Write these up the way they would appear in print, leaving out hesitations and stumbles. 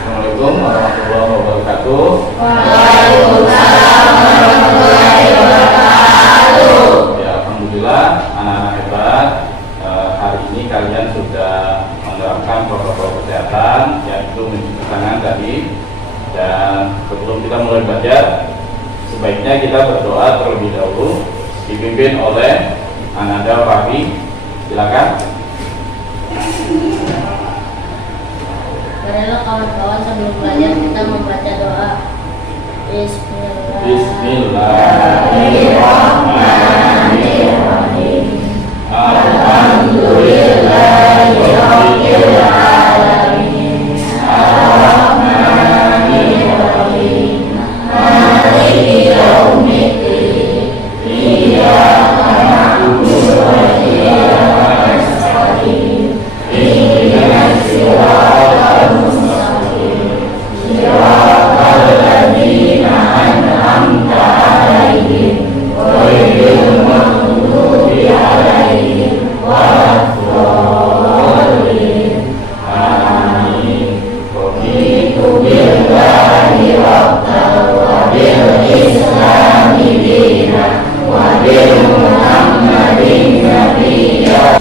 Assalamualaikum warahmatullahi wabarakatuh. Waalaikumsalam warahmatullahi wabarakatuh. Ya, alhamdulillah anak-anak hebat. Hari ini kalian sudah menerapkan protokol kesehatan, yaitu mencuci tangan tadi. Dan sebelum kita mulai belajar, sebaiknya kita berdoa terlebih dahulu, dipimpin oleh Ananda Fahri. Silakan. Marilah kawan-kawan sebelum belajar kita membaca doa. Bismillahirrahmanirrahim. Alhamdulillahirabbil alamin. Arrahmanirrahim. Maliki yaumiddin. Iyyaka na'budu wa iyyaka nasta'in. Ihdinas siratal mustaqim. Siratal ladzina an'amta 'alaihim ghairil maghdubi 'alaihim waladdallin. Amin. Raditu billahi rabban wa bil islami dinan wa bil Muhammadin nabiyya.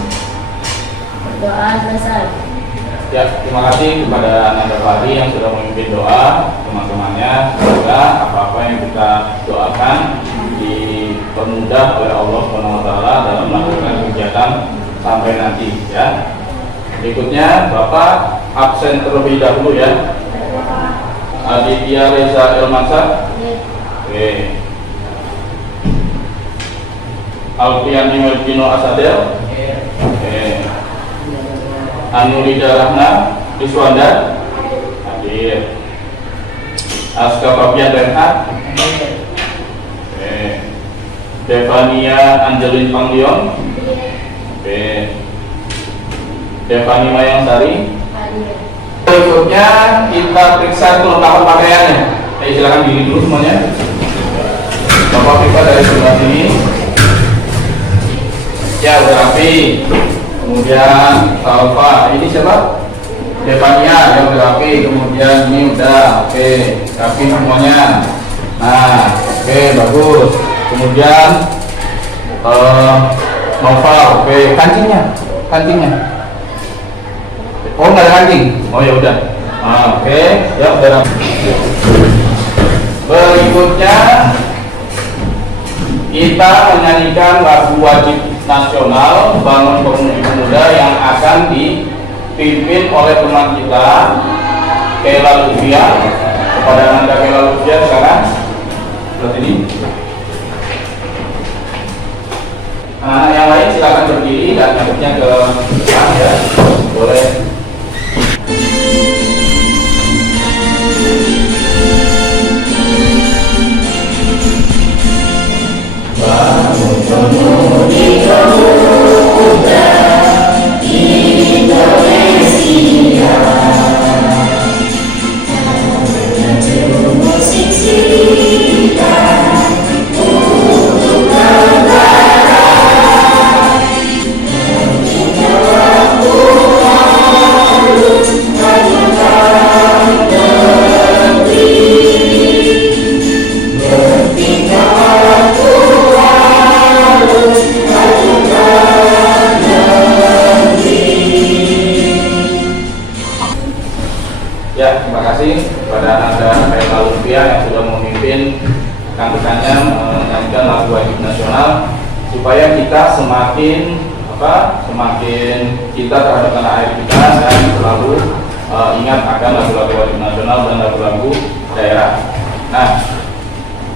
Doa selesai. Ya, terima kasih kepada Ananda Fahri yang sudah memimpin doa teman-temannya. Semoga apa-apa yang kita doakan dipermudah oleh Allah SWT dalam melakukan kegiatan sampai nanti ya. Berikutnya Bapak absen terlebih dahulu ya. Aditya Reza Elmansyah. Oke. Alfiani Melvino Asadel. Oke. Anurida Rahna Iswanda hadir. Aska Fabian Renhat. Oke. Devania Angelin Panglion. Oke. Devani Mayang Sari. Berikutnya kita periksa kelengkapan pakaiannya. Silakan diri dulu semuanya. Bapak periksa dari sebelah sini. Ya, udah rapi. Kemudian Salva, ini siapa? Devania yang udah rapi. Kemudian ini udah oke, rapi semuanya. Nah, oke, bagus. Kemudian Noval, oke, kancingnya. Oh, nggak ada kancing. Oh ya udah. Oke, ya udah rapi. Berikutnya kita menyanyikan lagu wajib nasional Bangun Pemuda yang akan dipimpin oleh teman kita Kela Lufia. Kepada Ananda Kela Lufia sekarang seperti ini. Anak yang lain silakan berdiri dan nyambutnya ke depan ya. Boleh. Bangun pemuda Indonesia, dengan musik cinta untuk negara, kita waktu harus majukan negeri, berpindah waktu harus majukan negeri. Ya, terima kasih kepada Ananda Kela Lufia yang sudah memimpin rekan-rekannya menyanyikan lagu wajib nasional supaya kita semakin cinta terhadap tanah air kita dan selalu ingat akan lagu-lagu wajib nasional dan lagu-lagu daerah. Nah,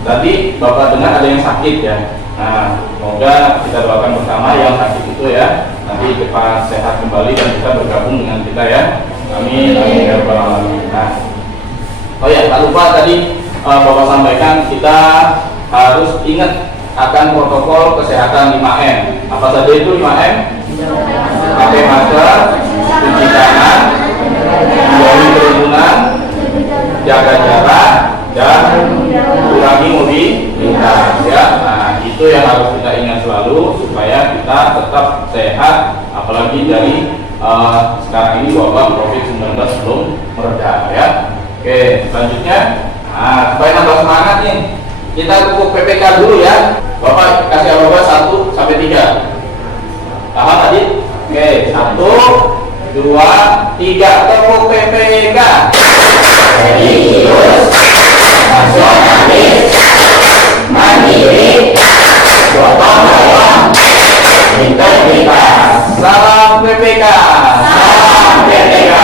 tadi Bapak dengar ada yang sakit ya. Nah, semoga kita doakan bersama yang sakit itu ya nanti cepat sehat kembali dan bisa bergabung dengan kita ya. Amin. Amin ya rabbal alamin. Nah, oh ya, tak lupa tadi Bapak sampaikan kita harus ingat akan protokol kesehatan 5M. Apa saja itu 5M? Pakai masker, cuci tangan, jauhi kerumunan, jaga jarak, dan kurangi mobilitas. Ya, nah itu yang harus kita ingat selalu supaya kita tetap sehat, apalagi dari sekarang ini wabah COVID-19 belum mereda. Ya, oke, selanjutnya. Nah, supaya nambah semangat nih, kita pupuk PPK dulu ya. Bapak kasih apa-apa 1 sampai 3. Paham tadi? Oke, 1, 2, 3. Tepuk PPK. Religius, nasionalis, mandiri, gotong royong, integritas. Salam PPK. Salam PPK.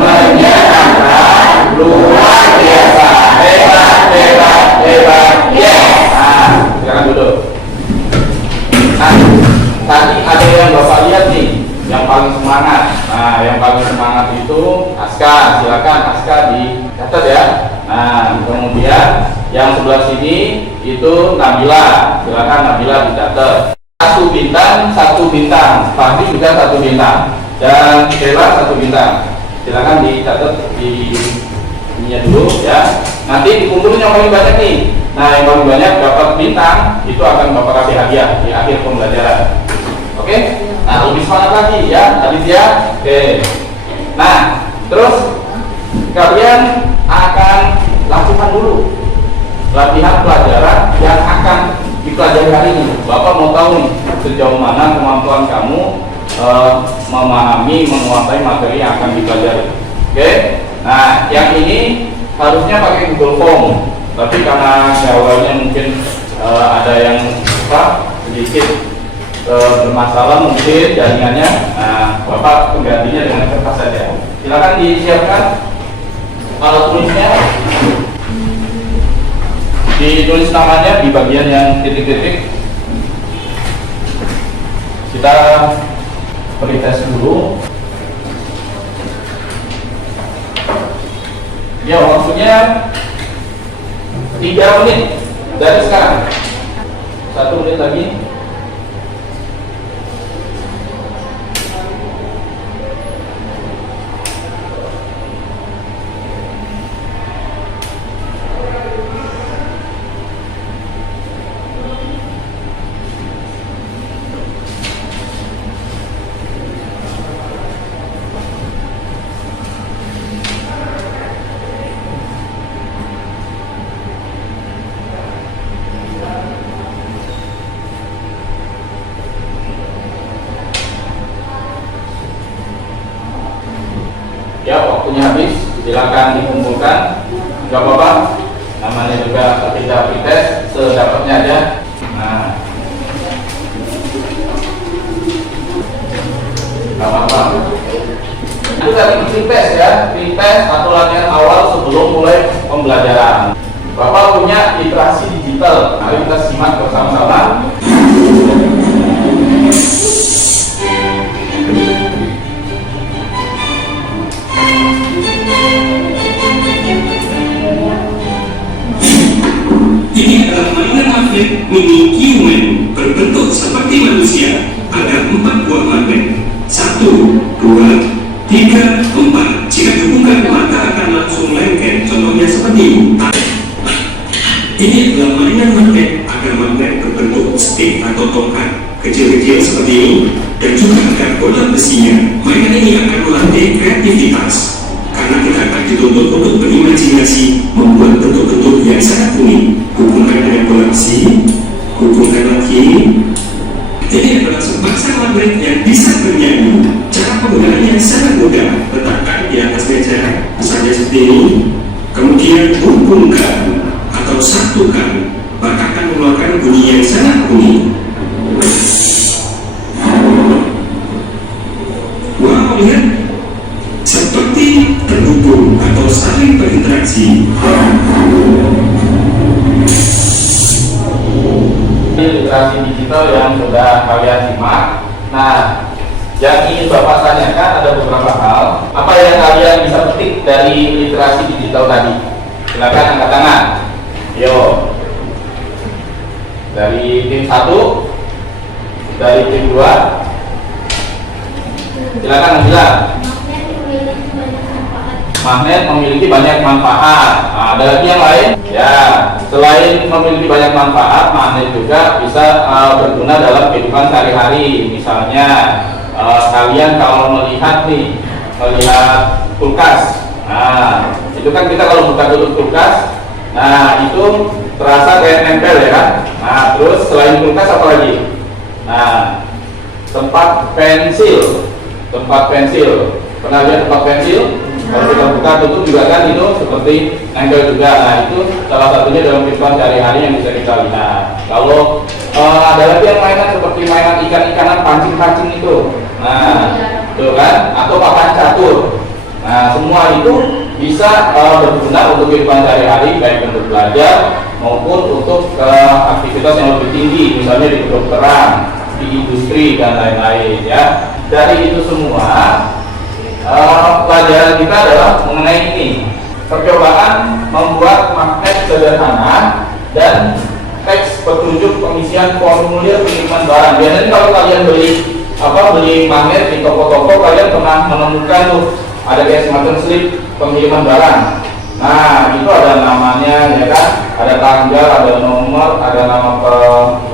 Menyenangkan, luar biasa, hebat, hebat, hebat, yes. Nah, sekarang duduk. Nah, tadi ada yang Bapak lihat nih, yang paling semangat. Nah, yang paling semangat itu Aska. Silakan Aska dicatat ya. Nah, kemudian yang sebelah sini itu Nabila. Silakan Nabila dicatat. 1 bintang, 1 bintang. Fahri juga 1 bintang. Dan Bella 1 bintang. Silakan dicatat di ininya dulu ya. Nanti dikumpulin yang paling banyak nih. Nah, yang paling banyak dapat bintang itu akan Bapak kasih hadiah di akhir pembelajaran. Oke? Nah, lebih semangat lagi ya, Aditya. Oke. Nah, terus kalian akan lakukan dulu latihan pelajaran yang akan dipelajari hari ini. Bapak mau tahu nih sejauh mana kemampuan kamu memahami, menguasai materi yang akan dipelajari. Oke? Nah, yang ini harusnya pakai Google Form, tapi karena awalnya mungkin ada yang sedikit bermasalah mungkin jaringannya. Nah, Bapak penggantinya dengan kertas saja. Silakan disiapkan alat tulisnya. Ditulis namanya di bagian yang titik-titik. Kita pretest dulu. Ya, waktunya 3 menit dari sekarang. 1 menit lagi. Ya, waktunya habis. Silakan dikumpulkan. Gak apa-apa. Namanya juga tidak pretest, sedapatnya aja. Nah, gak apa-apa. Itu tadi pretest ya, pretest atau latihan awal sebelum mulai pembelajaran. Bapak punya literasi digital. Mari kita simak bersama-sama. Ini adalah mainan magnet mini Q-Man berbentuk seperti manusia. Ada 4 buah magnet. 1, 2, 3, 4. Jika dihubungkan maka akan langsung lengket. Contohnya seperti ini. Ini adalah mainan magnet agar magnet berbentuk stick atau tongkat kecil-kecil seperti ini, dan juga agar bola besinya. Mainan ini akan melatih kreativitas karena kita akan dituntut untuk berimajinasi membuat bentuk-bentuk yang sangat unik. Hubungkan dengan bola besi, hubungkan lagi. Ini adalah sepasang magnet yang bisa bernyanyi. Cara penggunaannya sangat mudah. Letakkan di atas meja, misalnya seperti ini. Kemudian hubungkan atau satukan, maka akan mengeluarkan bunyi yang sangat unik. Wow, lihat, seperti terhubung atau saling berinteraksi. Literasi digital yang sudah kalian simak. Nah, Yang ingin Bapak tanyakan ada beberapa hal. Apa yang kalian bisa petik dari literasi digital tadi? Silakan angkat tangan. Yo. Dari tim 1, dari tim 2. Silakan bilang. Magnet memiliki banyak manfaat. Nah, ada lagi yang lain? Ya, selain memiliki banyak manfaat, magnet juga bisa berguna dalam kehidupan sehari-hari. Misalnya, kalian kalau melihat kulkas. Nah, itu kan kita kalau buka tutup kulkas, nah itu terasa kayak nempel ya kan. Nah, terus selain kulkas apa lagi? Nah, tempat pensil. Pernah lihat tempat pensil? Kalau kita buka tutup juga kan itu seperti nempel juga. Nah, itu salah satunya dalam kehidupan sehari-hari yang bisa kita lihat. Kalau ada lagi yang mainan seperti mainan ikan-ikanan pancing-pancing itu. Nah, itu kan, atau papan catur. Nah, semua itu bisa berguna untuk kehidupan sehari-hari, baik untuk belajar maupun untuk aktivitas yang lebih tinggi, misalnya di kedokteran, di industri dan lain-lain ya. Dari itu semua pelajaran kita adalah mengenai ini, percobaan membuat magnet sederhana dan teks petunjuk pengisian formulir pengiriman barang. Biasanya kalau kalian beli magnet di toko-toko, kalian pernah menemukan tuh ada kayak semacam slip pengiriman barang. Nah, itu ada namanya ya kan, ada tanggal, ada nomor, ada nama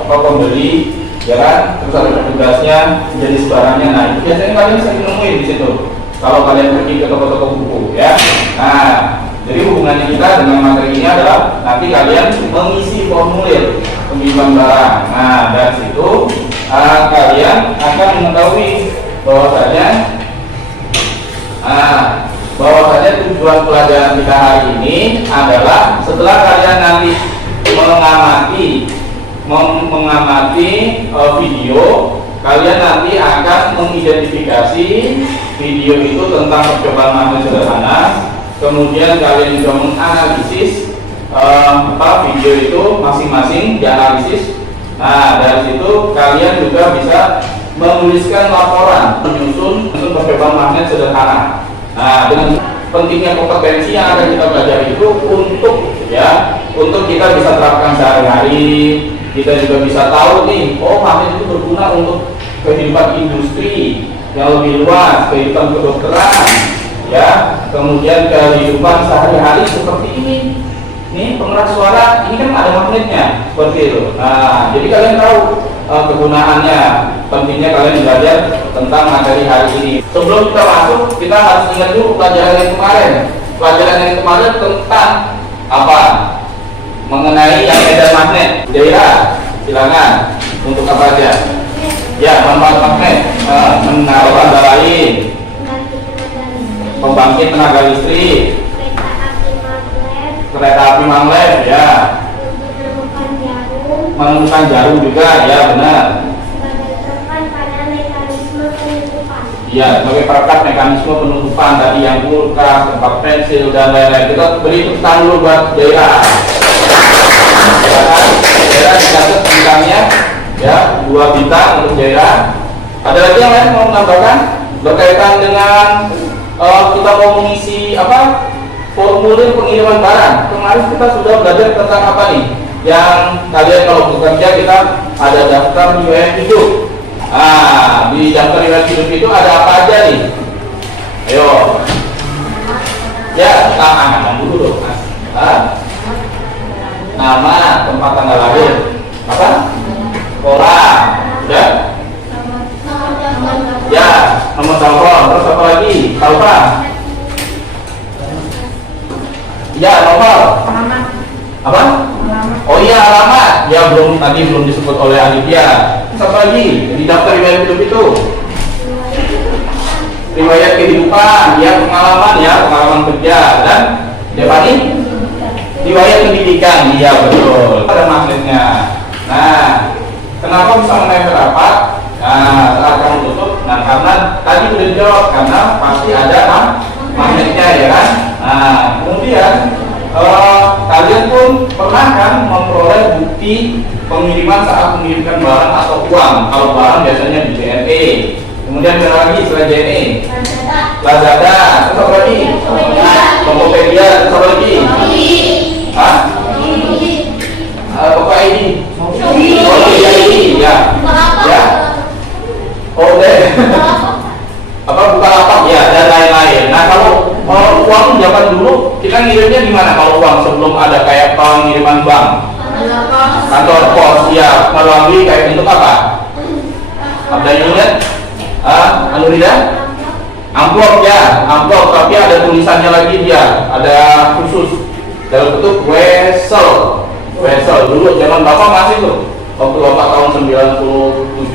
pembeli ya kan, terus ada petugasnya, jenis barangnya. Nah, itu biasanya kalian sering nemuin di situ kalau kalian pergi ke toko-toko buku ya. Nah, jadi hubungannya kita dengan materi ini adalah nanti kalian mengisi formulir pengiriman barang. Nah, dari situ kalian akan mengetahui bahwasanya tujuan pelajaran kita hari ini adalah setelah kalian nanti mengamati video, kalian nanti akan mengidentifikasi video itu tentang percobaan magnet sederhana. Kemudian kalian juga menganalisis video itu masing-masing dianalisis. Nah, dari situ kalian juga bisa menuliskan laporan menyusun untuk percobaan magnet sederhana. Nah, dengan pentingnya kompetensi yang akan kita belajar itu untuk kita bisa terapkan sehari-hari. Kita juga bisa tahu nih, oh magnet itu berguna untuk kehidupan industri yang lebih luas, kehidupan kedokteran, ya, kemudian kehidupan sehari-hari seperti ini. Ini pengeras suara, ini kan ada magnetnya, seperti itu. Nah, jadi kalian tahu kegunaannya, pentingnya kalian belajar tentang materi hari ini. Sebelum kita masuk, kita harus ingat dulu pelajaran yang kemarin. Pelajaran yang kemarin tentang apa? Mengenai yang medan magnet. Daerah, silakan. Untuk apa aja? Ya, manfaat magnet. Menaruh antara lain, pembangkit tenaga listrik, kereta api magnet, ya. Menemukan jarum juga, ya benar. Ya, sebagai perekat mekanisme penutupan tadi yang kulkas, tempat pensil dan lain-lain. Kita beri tepuk tangan dulu buat daerah. Daerah dicatat bintangnya, ya, 2 bintang untuk daerah. Ada lagi yang lain mau menambahkan berkaitan dengan kita mau mengisi apa? Formulir pengiriman barang. Kemarin kita sudah belajar tentang apa nih? Yang kalian kalau bekerja kita ada daftar riwayat hidup. Nah, di daftar riwayat hidup itu ada apa aja nih? Ayo. Ya, nama dulu dong. Nama, tempat tanggal lahir, apa? Sekolah, ya? Ya, nomor telepon, terus apa lagi? Tahu Pak? Ya, nomor. Apa? Oh iya, alamat. Ya, tadi belum disebut oleh Aditya. Terus apa lagi? Di daftar riwayat hidup itu riwayat kehidupan, ya, pengalaman kerja, dan Devani riwayat pendidikan. Iya, betul. Ada magnetnya. Nah, kenapa bisa menempel rapat? Nah, saat kamu tutup, nah karena tadi sudah dijawab, karena pasti ada magnetnya, ya kan? Nah, kemudian kalian pun pernah kan memperoleh bukti pengiriman saat mengirimkan barang atau uang. Kalau barang biasanya di JNE, Kemudian ada lagi selain JNE, Lazada, terus apa lagi? Tokopedia, terus apa lagi? Hah? Toko ID, ID, ya, ya. Oke. Apa Bukalapak ya dan lain-lain. Nah kalau uang zaman dulu kita ngirimnya di mana kalau uang sebelum ada kayak pengiriman bank? Kantor pos ya, melalui kayak bentuk apa? Ada unit? Anu tidak? Amplop ya, amplop tapi ada tulisannya lagi dia, ada khusus dalam bentuk wesel. Wesel dulu zaman bapak masih tuh waktu bapak tahun 97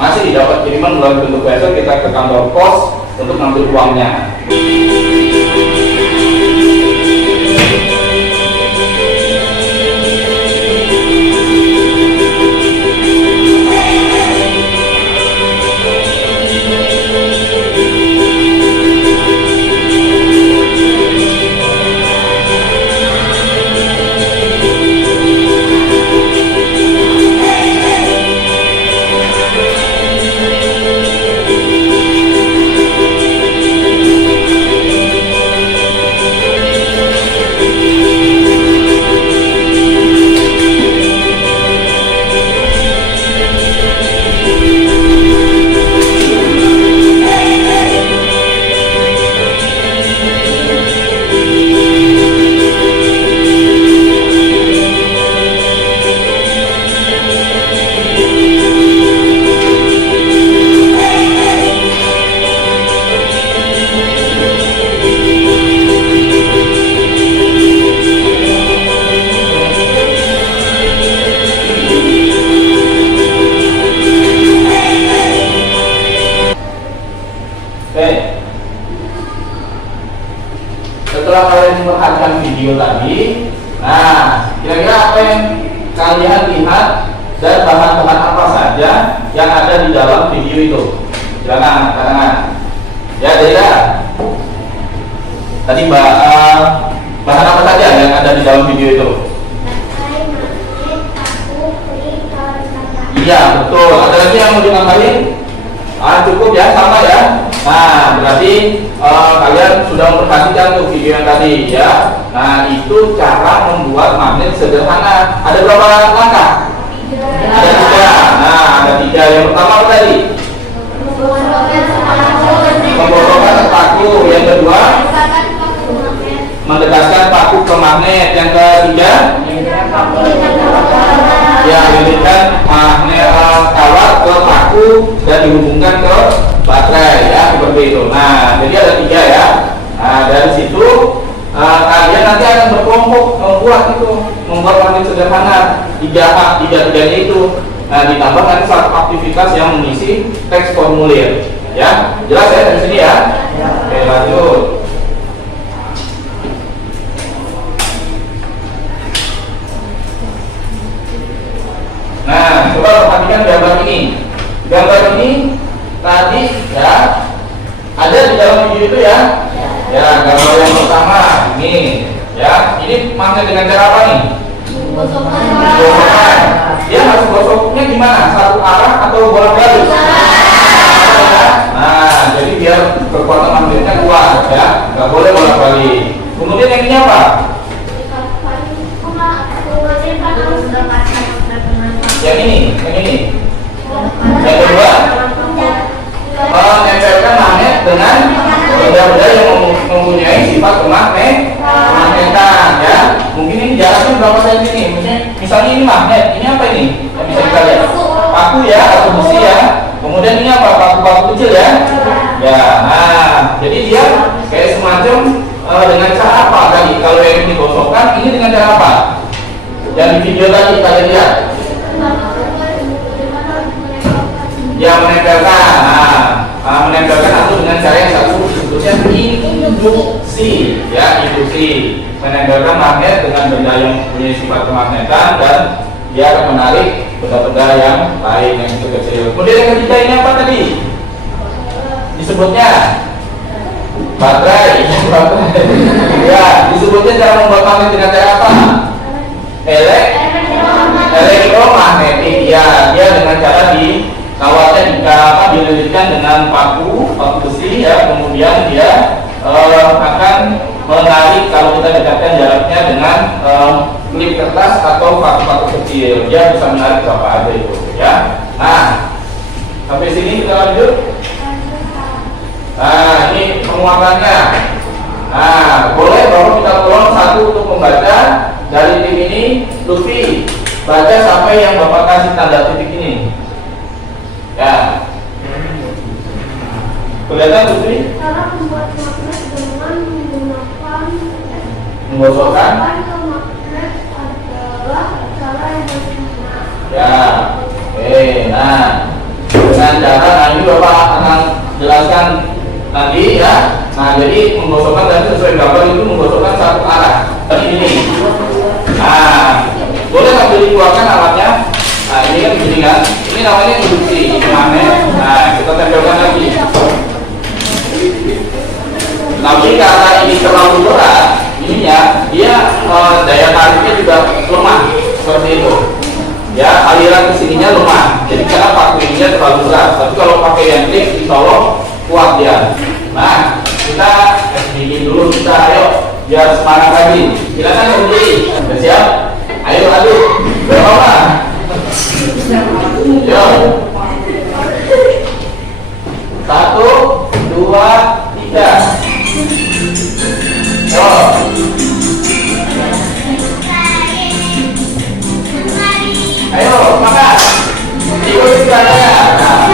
masih didapat kiriman melalui bentuk wesel, kita ke kantor pos untuk ngambil uangnya. Setelah kalian memperhatikan video tadi, nah kira-kira apa yang kalian lihat dan bahan-bahan apa saja yang ada di dalam video itu? Silakan angkat tangan. Ya, Deda. Tadi bahan apa saja yang ada di dalam video itu? Iya, betul. Ada lagi yang mau ditambahin? Cukup ya, sama ya. Nah, berarti kalian sudah memperhatikan tuh video yang tadi ya. Nah, itu cara membuat magnet sederhana. Ada berapa langkah? Ada 3. Nah, ada 3. Yang pertama apa tadi? Menggosokkan paku. Yang kedua, mendekatkan paku ke magnet. Yang ketiga, ya, lilitkan magnet kawat ke paku dan dihubungkan ke baterai ya, seperti itu. Nah, jadi ada 3 ya. Nah, dari situ kalian nanti akan berkelompok membuat magnet sederhana 3-3-nya itu. Nah, ditambah nanti satu aktivitas yang mengisi teks formulir ya. Jelas ya dari sini ya? Oke, lanjut. Nah, coba perhatikan gambar ini. Gambar ini tadi ya ada di dalam video itu ya. Ya, gambar yang pertama ini ya. Ini magnet dengan cara apa nih? Gosokkan. Dia harus gosoknya gimana? Satu arah atau bolak-balik? Nah, jadi biar kekuatan magnetnya kuat ya. Nggak boleh bolak-balik. Kemudian yang ini apa? Yang ini. Yang kedua, menempelkan magnet dengan benda-benda yang mempunyai sifat kemagnetan ya. Mungkin ini jaraknya berapa cm nih? Misalnya ini magnet, ini apa ini? Yang bisa kita lihat? Paku ya, atau besi ya. Kemudian ini apa? Paku-paku kecil ya. Ya, nah, jadi dia kayak semacam dengan cara apa tadi? Kalau yang ini digosokkan, ini dengan cara apa? Yang di video tadi kalian lihat. Ya, menempelkan. Nah, menempelkan atau dengan cara yang satu sebutnya induksi ya, induksi. Menempelkan magnet dengan benda yang punya sifat kemagnetan dan dia akan menarik benda-benda yang lain yang kecil. Kemudian yang ketiga ini apa tadi? Disebutnya baterai. Ya, disebutnya cara membuat magnet dengan cara apa? Elektromagnetik ya, dia dengan cara kawatnya dililitkan dengan paku besi ya, kemudian dia akan menarik kalau kita dekatkan jaraknya dengan klip kertas atau paku-paku kecil, dia bisa menarik berapa aja itu ya. Nah, sampai sini kita lanjut. Nah, ini penguatannya. Nah, boleh baru kita tolong satu untuk membaca dari tim ini. Lutfi, baca sampai yang Bapak kasih tanda titik ini. Ya. Kelihatan Lutfi? Cara membuat magnet dengan menggunakan Menggosokkan. ke magnet adalah cara yang benar. Ya. Oke, nah. Dengan cara, nah ini Bapak akan jelaskan nanti ya. Nah, jadi menggosokkan tadi sesuai gambar itu menggosokkan satu arah. Tadi ini. Nah, boleh sambil dikeluarkan alatnya. Nah, ini kan begini kan. Ini namanya induksi magnet. Nah, kita tempelkan lagi. Tapi karena ini terlalu berat, ininya dia daya tariknya juga lemah seperti itu. Ya, aliran kesininya lemah. Jadi karena pakunya terlalu berat. Tapi kalau pakai yang klip, insya Allah kuat dia. Nah, kita bikin dulu kita, ayo biar semangat lagi. Silakan yang berdiri. Sudah siap? Ayo aduk. Berapa? Yo. 1, 2, 3. Yo. Ayo, makan. Ikuti caranya. Nah.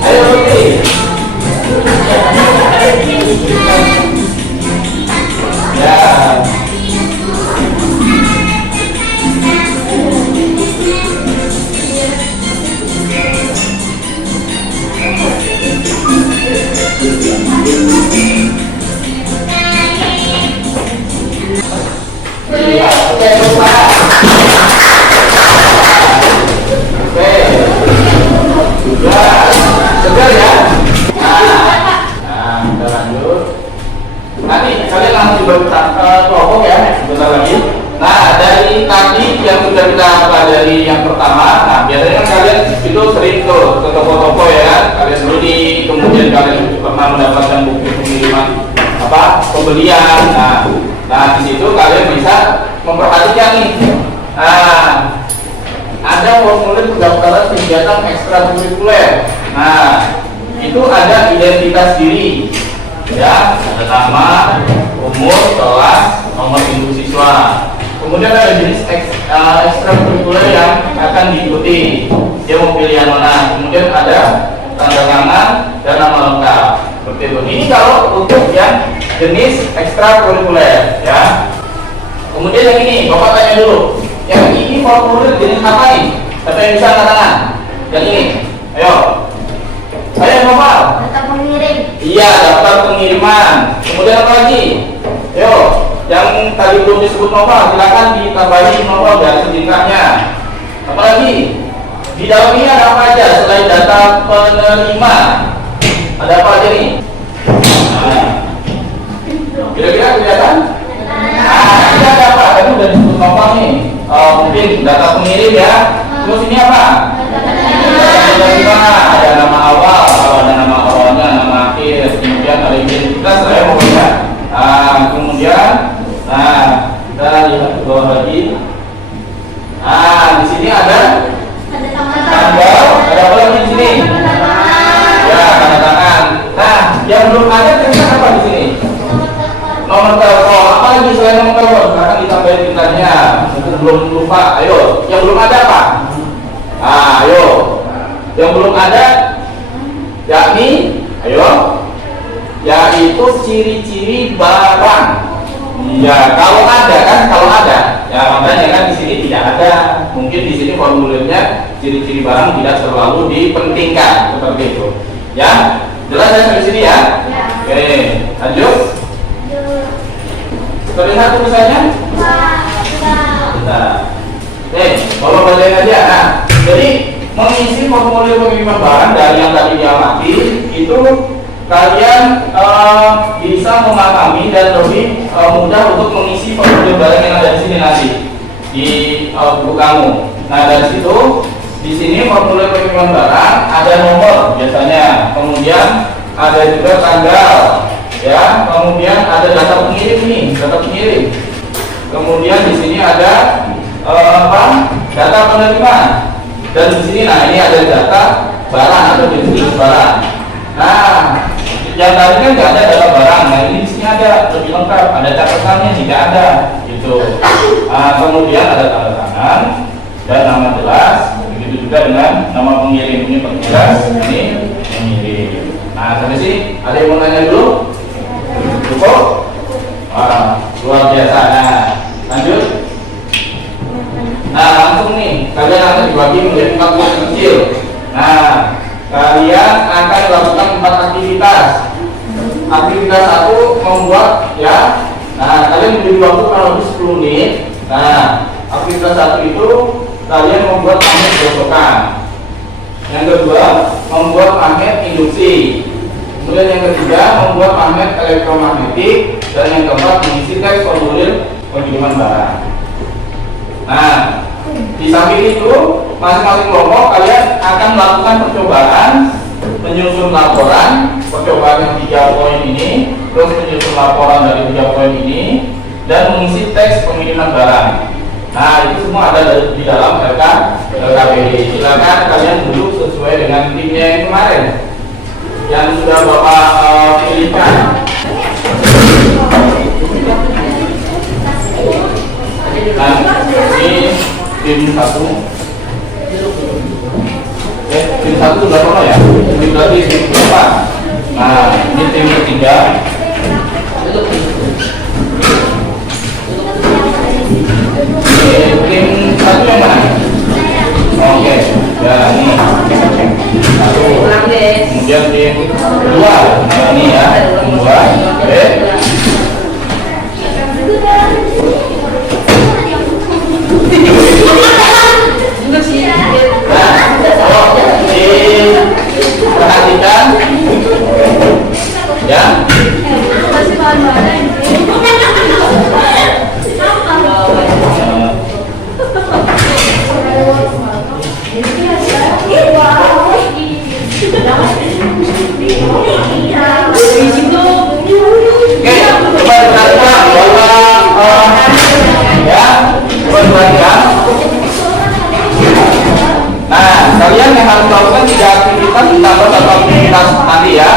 Ayo Lutfi. Ya. Oke, lupa. Oke. Sudah. Segar ya. Nah, kita lanjut. Nanti kalian langsung kelompok ya, bentar lagi. Nah, dari tadi yang sudah kita pelajari yang pertama, nah biasanya kan kalian itu sering tuh ke toko-toko ya kan, kalian beli, kemudian kalian pernah mendapatkan bukti pengiriman pembelian. Nah di situ kalian bisa memperhatikan nih. Nah, ada formulir pendaftaran kegiatan ekstrakurikuler. Nah, itu ada identitas diri, ya, ada nama, umur, kelas, nomor induk siswa. Kemudian ada jenis ekstrakurikuler yang akan diikuti. Dia mau pilih yang mana. Kemudian ada tanda tangan dan nama lengkap. Seperti itu. Ini kalau untuk yang jenis ekstrakurikuler, ya. Kemudian yang ini, Bapak tanya dulu. Yang ini formulir jenis apa nih? Siapa yang bisa angkat tangan? Yang ini, ayo. Saya Bapak. Data pengirim. Iya, daftar pengiriman. Kemudian apa lagi? Ayo, yang tadi belum disebut Nova, silakan ditambahin Nova dan singkatnya. Apa lagi? Di dalam ini ada apa aja selain data penerima? Ada apa aja nih? Nah, kira-kira kelihatan? Nah, ini ada apa? Tadi udah disebut Nova nih. Mungkin data pengirim ya. Terus ini apa? Ada nama awal, kalau ada nama awalnya, nama akhir, kemudian ada identitas, saya mau lihat. Kemudian, kita lihat ke bawah lagi. Di sini ada tanggal, ada apa lagi di sini? Ya, tanda tangan. Nah, yang belum ada ternyata apa di sini? Nomor telepon. Apa lagi selain nomor telepon? Sekarang ditambahin tintanya. Mungkin belum lupa. Ayo, yang belum ada apa? Ayo. Yang belum ada, yakni, ayo, yaitu ciri-ciri barang. Ya, kalau ada kan, ya makanya kan di sini tidak ada. Mungkin di sini formulirnya ciri-ciri barang tidak terlalu dipentingkan seperti itu. Ya, jelas ya sampai sini ya. Oke, lanjut. Terlihat tulisannya? Nah, bapak bacain aja. Nah, jadi mengisi formulir pengiriman barang dari yang tadi diamati itu kalian bisa memahami dan lebih mudah untuk mengisi formulir barang yang ada di sini nanti di buku kamu. Nah, dari situ di sini formulir pengiriman barang ada nomor biasanya, kemudian ada juga tanggal, ya, kemudian ada data pengirim nih, data pengirim. Kemudian di sini ada data penerima. Dan di sini, nah ini ada data barang atau jenis barang. Nah, yang tadi kan nggak ada data barang. Nah, ini di sini ada lebih lengkap, ada catatannya jika ada, gitu. Nah, kemudian ada tanda tangan dan nama jelas. Begitu juga dengan nama pengirim, ini petugas, ini pengirim. Nah, sampai sini ada yang mau nanya dulu? Cukup? Luar biasa. Nah, lanjut. Nah, langsung nih, kalian akan dibagi menjadi 4 kelompok kecil. Nah, kalian akan melakukan 4 aktivitas. Aktivitas 1 membuat, ya. Nah, kalian diberi waktu kurang lebih 10 menit. Nah, aktivitas 1 itu kalian membuat magnet gosokan. Yang kedua, membuat magnet induksi. Kemudian yang ketiga, membuat magnet elektromagnetik. Dan yang keempat, mengisi teks formulir pengiriman barang. Nah, di samping itu, masing-masing kelompok kalian akan melakukan percobaan, menyusun laporan, percobaan yang 3 poin ini, terus menyusun laporan dari 3 poin ini, dan mengisi teks pengiriman barang. Nah, itu semua ada di dalam LKPD. Silakan kalian duduk sesuai dengan timnya yang kemarin, yang sudah Bapak pilihkan. Nah, ini tim 1. Tim 1 sudah pernah ya? Ini berarti tim 4. Nah, ini tim ketiga. Tim 1 yang mana? Oke, ya ini 1. Kemudian tim 2. Nah, ini ya, tim 2. Oke. Perhatikan ya. Oke, coba perhatikan bahwa ya, perhatikan. Nah, kalian yang harus melakukan 3 aktivitas ditambah 1 aktivitas nanti ya.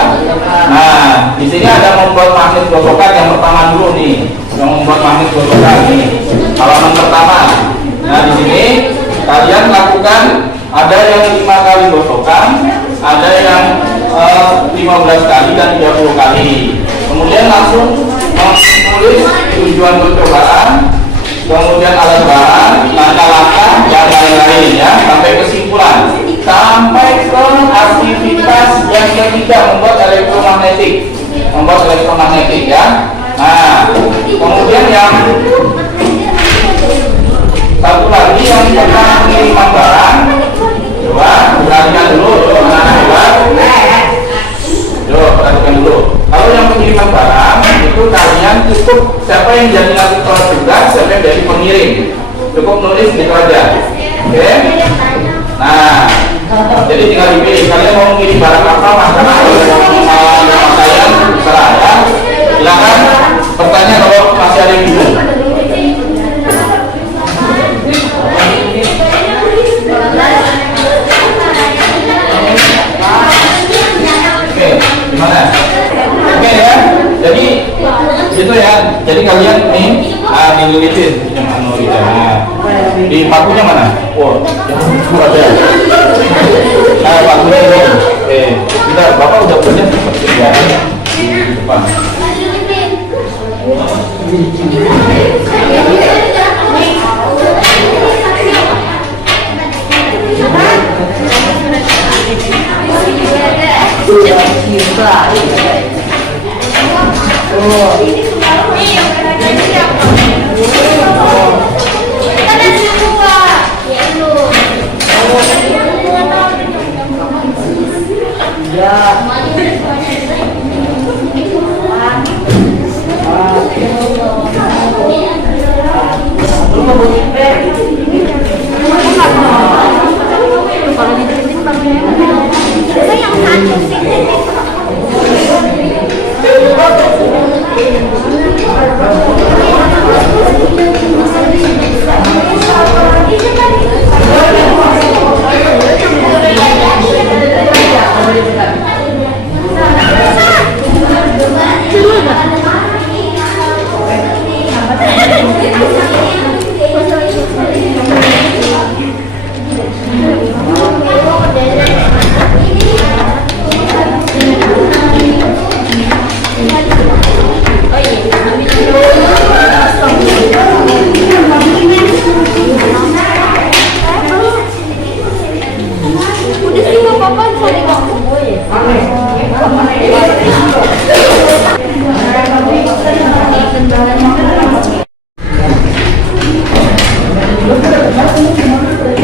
Nah, di sini ada membuat magnet gosokan yang pertama dulu nih, yang membuat magnet gosokan nih, halaman pertama. Nah, di sini kalian lakukan ada yang 5 kali gosokan, ada yang 15 kali dan 30 kali. Kemudian langsung menulis tujuan percobaan, kemudian alat bahan, langkah-langkah, dan lain-lain ya, sampai kesimpulan, sampai ke aktivitas yang ketiga, membuat elektromagnetik ya. Nah, kemudian yang satu lagi yang tentang pengiriman barang. Coba perhatikan dulu, perhatikan dulu. Kalau yang pengiriman barang itu kalian cukup siapa yang jadi nanti kalau tugas, siapa yang jadi pengirim, cukup nulis gitu aja. Oke? Nah, jadi tinggal dipilih kalian mau mengirim barang apa, makanan atau pakaian, terserah ya. Silakan bertanya kalau masih ada yang bingung. Oke, gimana? Oke ya. Jadi gitu ya. Jadi kalian nih dililitin yang anurinya. Di pakunya mana? Wow, yang ada. Nah, pakunya ini. Bentar, Bapak udah punya ya di depan.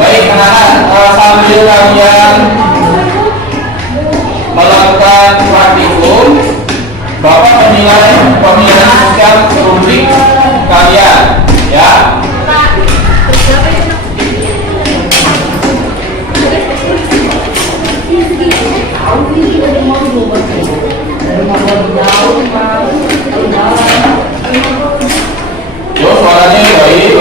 Baik anak-anak, sambil kalian melakukan praktikum, Bapak menilai pemilihan sosial rubrik kalian, ya. Yo, suaranya baik.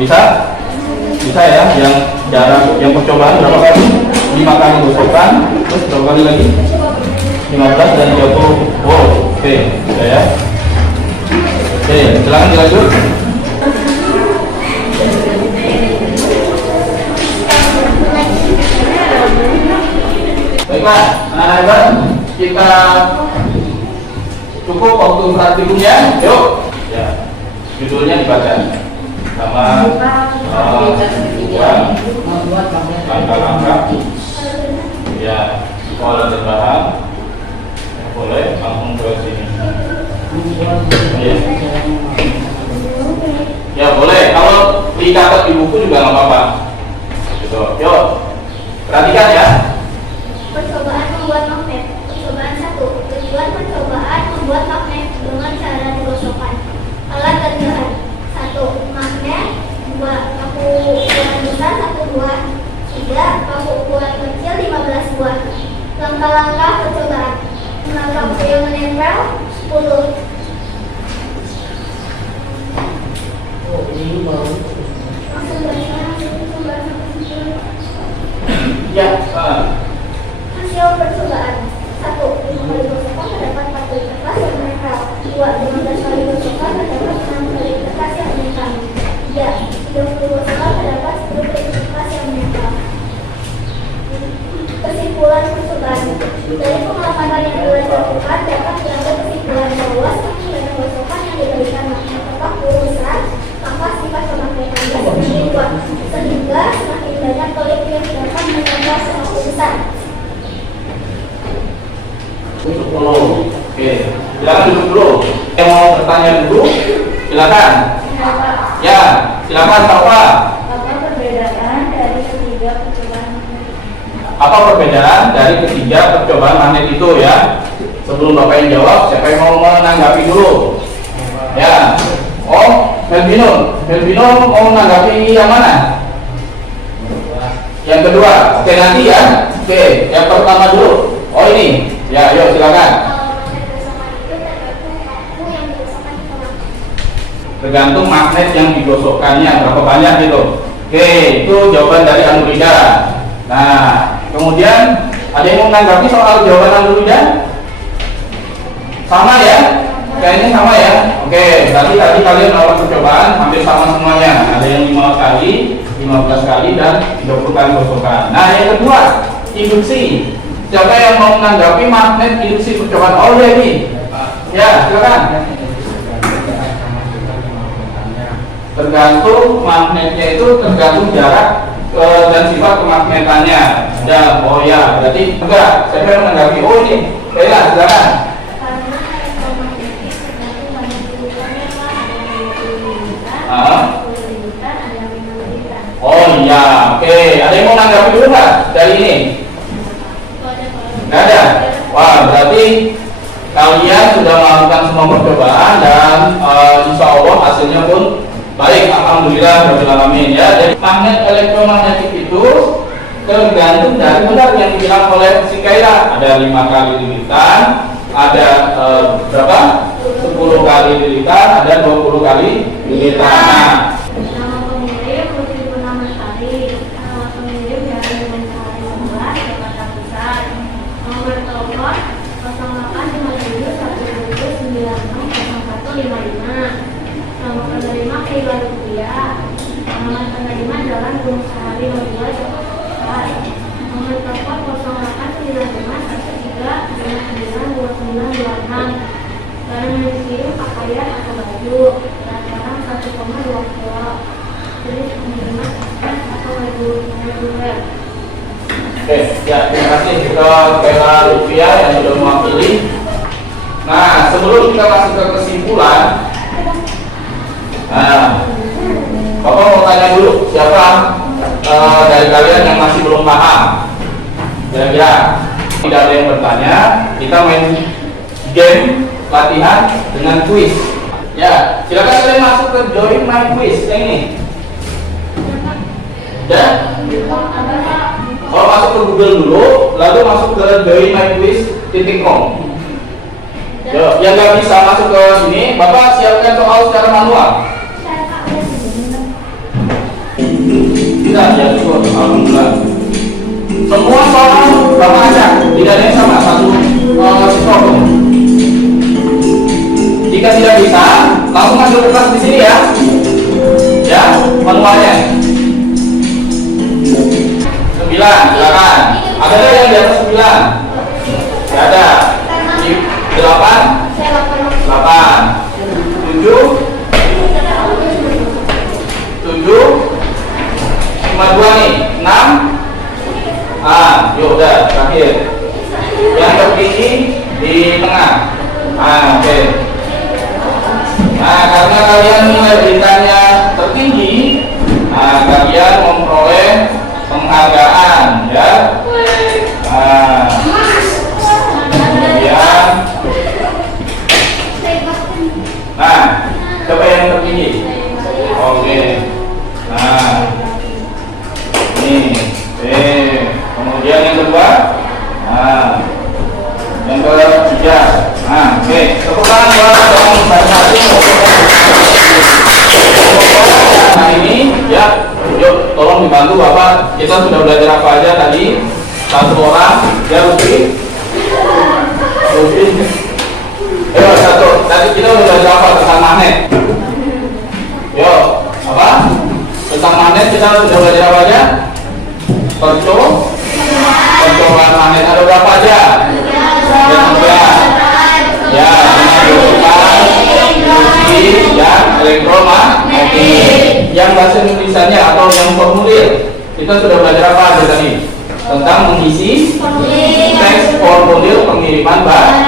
Bisa? Bisa ya, yang jarak yang percobaan berapa kali? 5 kali gosokan, terus berapa kali lagi? 15 dan 30. Oh, oke, bisa ya. Oke, silakan dilanjut. Baiklah, anak-anak, kita cukup waktu praktikumnya. Yuk, ya, judulnya dibaca sama langkah-langkah ya sekolah terbahan. Boleh langsung ke sini. Ya boleh, kalau dicatat di buku juga nggak apa-apa. Gitu. Yuk, perhatikan ya. Percobaan membuat magnet. Percobaan 1. Tujuan percobaan membuat magnet dengan cara digosokkan. Alat dan bahan. 1. Magnet. 2. Paku ukuran besar 1 buah. 3. Paku ukuran kecil 15 buah. Langkah-langkah percobaan. Menangkap yang menempel 10. Langsung Ya, hasil percobaan. 1. 5 kali gosokan terdapat 4 kali kertas yang menempel. 2. 15 kali gosokan terdapat 6 kali kertas yang menempel. 3. 30 gosokan terdapat 10 kali kertas yang menempel. Kesimpulan percobaan. Dari pengalaman yang telah dilakukan dapat diambil kesimpulan bahwa semakin banyak gosokan yang diberikan magnet tetap besar, maka sifat pemagnetnya semakin kuat, sehingga semakin banyak klip yang dapat menempel semakin besar. Oke, silakan duduk dulu. Yang mau bertanya dulu, silakan. Ya, silakan Pak. Apa perbedaan dari ketiga percobaan magnet itu ya? Sebelum Bapak yang jawab, siapa yang mau menanggapi dulu? Ya. Oh, Melvino mau menanggapi yang mana? Yang kedua. Oke, nanti ya. Oke, yang pertama dulu. Oh ini. Ya, yuk silakan. Tergantung magnet yang digosokkannya berapa banyak gitu. Oke, itu jawaban dari Anurida. Nah, kemudian ada yang mau menanggapi soal jawaban Anurida? Sama ya? Kayaknya sama ya. Oke, tadi kalian melakukan percobaan hampir sama semuanya. Ada yang 5 kali, 15 kali dan 30 kali gosokan. Nah, yang kedua, induksi. Siapa yang mau menanggapi magnet induksi percobaan? Oh ya ini. Ya, silakan. Tergantung magnetnya itu tergantung jarak dan sifat kemagnetannya. Ya, oh ya, berarti enggak. Siapa yang menanggapi? Oh ini. Ya, silakan. Oh iya, oke. Ada yang mau nanggapi dulu nggak dari ini? Nggak ada. Wah, berarti kalian sudah melakukan semua percobaan dan insya Allah hasilnya pun baik. Alhamdulillah rabbil alamin ya. Jadi magnet elektromagnetik itu tergantung dari benar yang dibilang oleh si Kaira. Ada 5 kali lilitan, ada berapa? 10 kali lilitan, ada 20 kali lilitan. Nama pengirim Putri Purnama Sari. Nama pengirim dari dengan Sari 11 Jakarta Pusat. Nomor telepon 0856 Nama penerima Kaira Rupiah. Nama penerima Jalan Gunung Sahari 02 Jakarta Pusat. Nomor telepon 0895 Barang yang dikirim pakaian atau baju berat 1,2 kilo. Jadi penerima atau baju reguler. Oke, ya terima kasih ke Kaira Rupiah yang sudah mewakili. Nah, sebelum kita masuk ke kesimpulan, Bapak mau tanya dulu siapa dari kalian yang masih belum paham? Kira-kira tidak ada yang bertanya, kita main game latihan dengan kuis. Ya, silakan kalian masuk ke join my quiz yang ini. Ya, kalau masuk ke Google dulu, lalu masuk ke joinmyquiz.com. Yo, yang nggak bisa masuk ke sini, Bapak siapkan soal secara manual. Tidak, ya cukup. Alhamdulillah. Semua soal Bapak acak, tidak ada yang sama satu siswa. Jika tidak bisa, langsung masuk ke kelas di sini ya. Ya, manualnya. 9, silakan. Ada nggak yang di atas 9? Tidak ada. 8, 7, 5 2 nih, 6. Yuk udah terakhir. Yang tertinggi di tengah. Oke. Nah, karena kalian nilai beritanya tertinggi, kalian memperoleh penghargaan ya. Kemudian coba yang tertinggi. Oke. Ini kemudian yang kedua, yang ketiga. Oke, tepukan buat masing-masing. Nah ini ya, yuk tolong dibantu Bapak. Kita sudah belajar apa aja tadi? Satu orang, ya Lutfi. Ayo satu. Tadi kita udah belajar apa tentang magnet? Yo, apa? Tentang magnet kita sudah belajar apa aja? Percobaan magnet ada berapa aja? Ya, induktif dan elektromagnetik. Yang bahasa Indonesianya atau yang formulir, kita sudah belajar apa aja tadi? Tentang mengisi teks formulir pengiriman barang.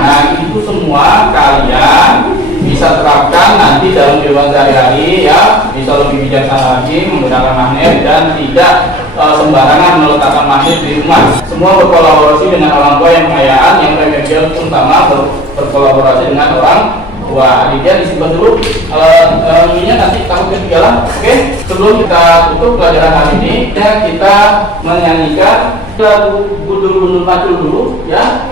Nah, itu semua kalian bisa terapkan nanti dalam kehidupan sehari-hari ya, bisa lebih bijaksana lagi menggunakan magnet dan tidak sembarangan meletakkan magnet di rumah. Semua berkolaborasi dengan orang tua yang kekayaan, yang remedial pun sama berkolaborasi dengan orang tua. Aditya disimpan dulu, ininya nanti takut ketinggalan. Oke, sebelum kita tutup pelajaran hari ini, ya kita menyanyikan lagu Gundul-Gundul Macul dulu ya.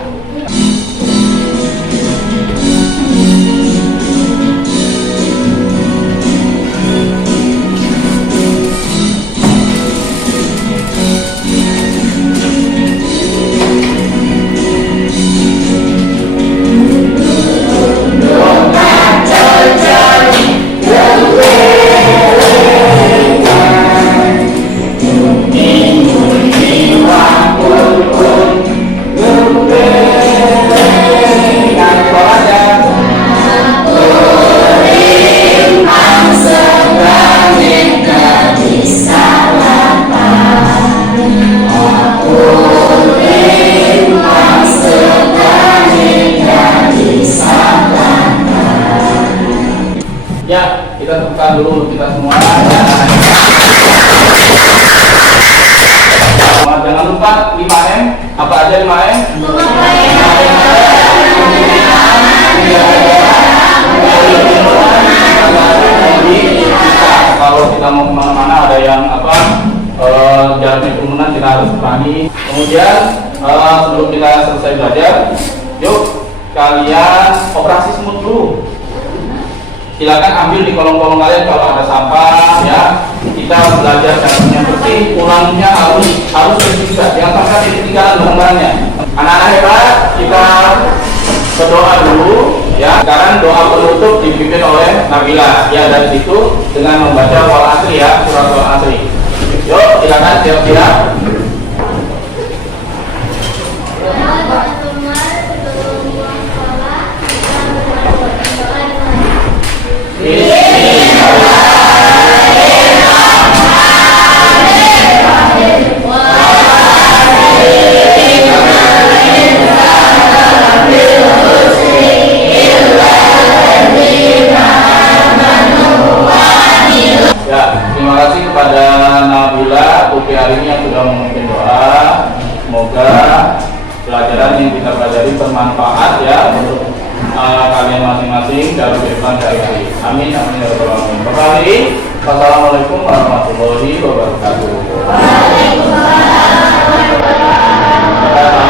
Ingin jiwa pun Apa aja 5M? Kalau kita mau kemana-mana ada yang jaraknya kerumunan, kita harus kurangi. Kemudian sebelum kita selesai belajar, yuk kalian operasi semut dulu. Silakan ambil di kolom-kolom kalian kalau ada sampah ya. Kita belajar yang bersih, pulangnya harus bersih juga. Jangan sampai ketinggalan barang-barangnya. Anak-anak hebat, kita berdoa dulu ya. Sekarang doa penutup dipimpin oleh Nabila ya, dari situ dengan membaca wal asri ya, surat wal asri. Yuk silakan siap-siap. Ya, terima kasih kepada Nabila Upi hari ini yang sudah memimpin doa. Semoga pelajaran yang kita pelajari bermanfaat ya untuk kalian masing-masing dalam kehidupan sehari-hari. Amin amin ya rabbal alamin. Kembali, wassalamualaikum warahmatullahi wabarakatuh. Waalaikumsalam.